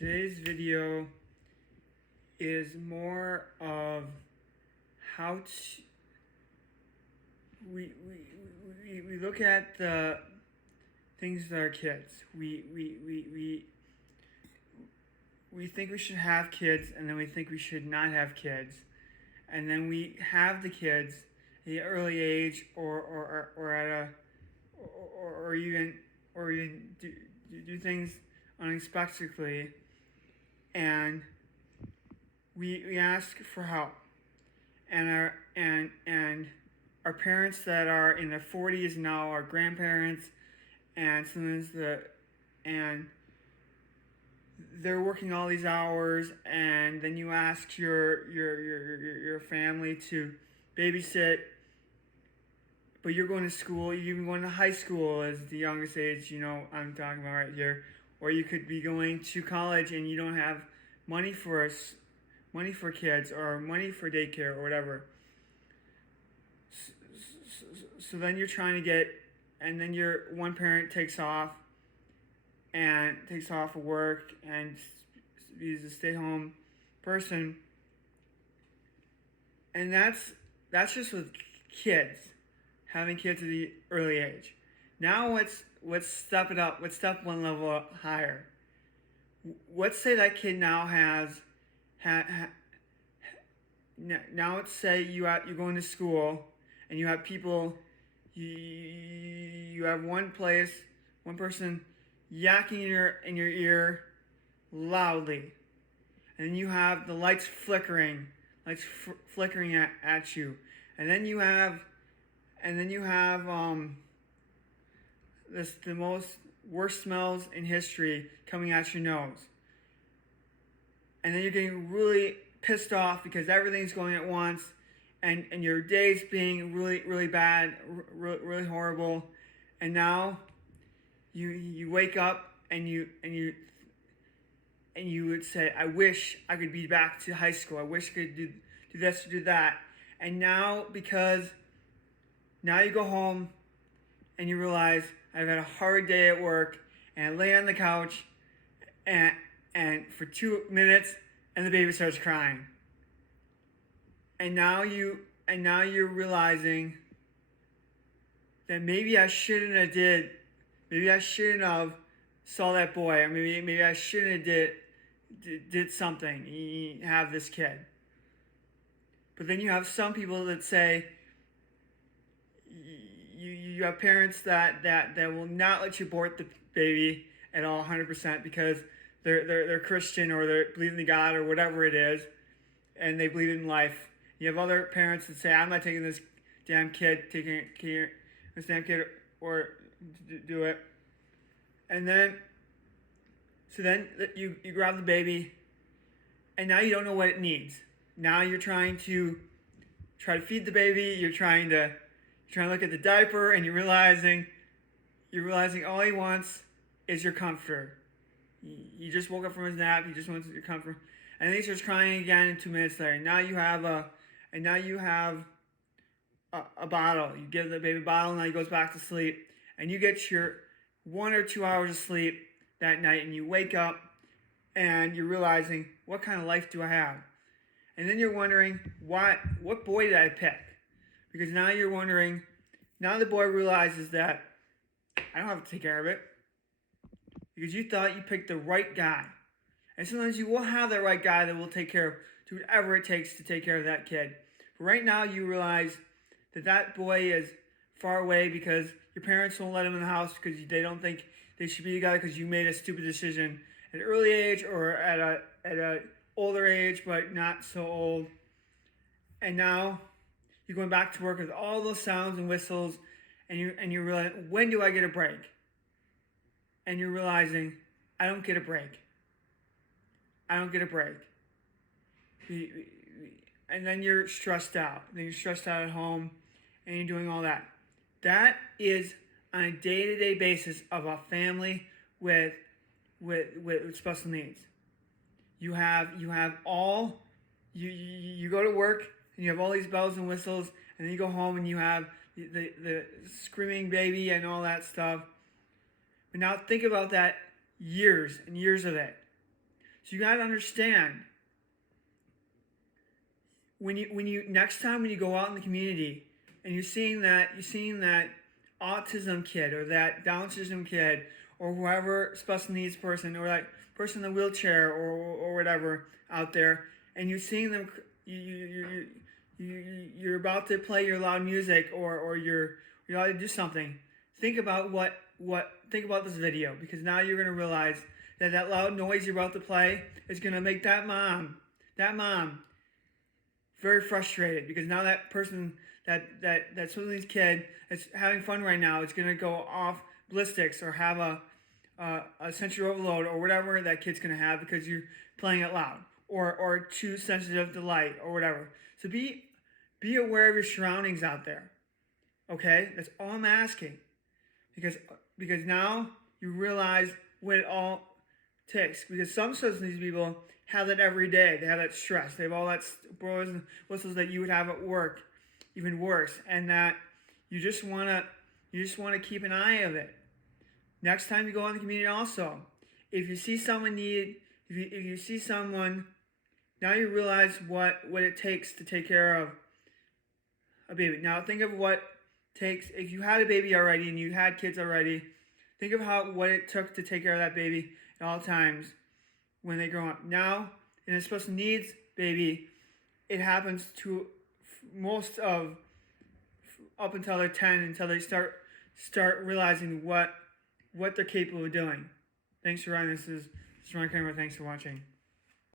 Today's video is more of how to, we look at the things that are kids. We think we should have kids, and then we think we should not have kids, and then we have the kids at the early age, or at a or even do things unexpectedly, and we ask for help, and our parents that are in their 40s now, our grandparents, and sometimes and they're working all these hours, and then you ask your family to babysit, but you're going to school, you're even going to high school as the youngest age, I'm talking about right here, or you could be going to college and you don't have money for kids or money for daycare or whatever. So then you're trying to get, and then your one parent takes off of work and is a stay-home person, and that's just with kids, having kids at the early age. Now let's step it up. Let's step one level up higher. Let's say that kid now has now let's say you're going to school and you have people, you have one person yakking in your ear loudly, and then you have the lights flickering at you, and then you have the most worst smells in history coming at your nose, and then you're getting really pissed off because everything's going at once, and your day's being really bad, really horrible, and now you wake up and you would say, I wish I could be back to high school. I wish I could do this or do that. And now, because now you go home and you realize I've had a hard day at work, and I lay on the couch and for 2 minutes and the baby starts crying. And now you're realizing that maybe I shouldn't have saw that boy, or maybe I shouldn't have did something, have this kid. But then you have some people that say, you have parents that will not let you abort the baby at all 100% because they're Christian, or they believe in God or whatever it is, and they believe in life. You have other parents that say, I'm not taking this damn kid, or do it. And then you grab the baby, and now you don't know what it needs. Now you're trying to feed the baby. You're trying to look at the diaper, and you're realizing all he wants is your comforter. He just woke up from his nap. He just wants your comfort, and then he starts crying again. And 2 minutes later, now you have a bottle. You give the baby a bottle, and now he goes back to sleep, and you get your 1 or 2 hours of sleep that night, and you wake up and you're realizing, what kind of life do I have? And then you're wondering, what boy did I pick? Because now you're wondering, now the boy realizes that I don't have to take care of it, because you thought you picked the right guy. And sometimes you will have that right guy that will do whatever it takes to take care of that kid. But right now you realize that boy is far away because your parents won't let him in the house because they don't think they should be together because you made a stupid decision at an early age, or at a older age but not so old. And now you're going back to work with all those sounds and whistles, and you realize, when do I get a break? And you're realizing, I don't get a break. And then you're stressed out. Then you're stressed out at home, and you're doing all that. That is on a day-to-day basis of a family with special needs. You go to work and you have all these bells and whistles, and then you go home and you have the screaming baby and all that stuff. But now think about that, years and years of it. So you got to understand, when you next time when you go out in the community and you're seeing that autism kid or that Down syndrome kid or whoever special needs person or that person in the wheelchair or whatever out there, and you're seeing them, you're about to play your loud music or you're about to do something. Think about think about this video, because now you're gonna realize that loud noise you're about to play is gonna make that mom very frustrated, because now that person that Switzerland's kid that's having fun right now is gonna go off ballistics or have a sensory overload or whatever that kid's gonna have because you're playing it loud or too sensitive to light or whatever. So be aware of your surroundings out there. Okay, that's all I'm asking, because now you realize what it all takes. Because some substance abuse people have that every day. They have that stress. They have all that blows and whistles that you would have at work, even worse, and that you just wanna keep an eye of it. Next time you go in the community, also, if you see someone if you see someone, now you realize what it takes to take care of a baby. Now think of what takes, if you had a baby already and you had kids already, think of what it took to take care of that baby at all times when they grow up. Now, in a special needs baby, it happens to most of up until they're 10, until they start realizing what they're capable of doing. Thanks for watching. This is Ron Kramer. Thanks for watching.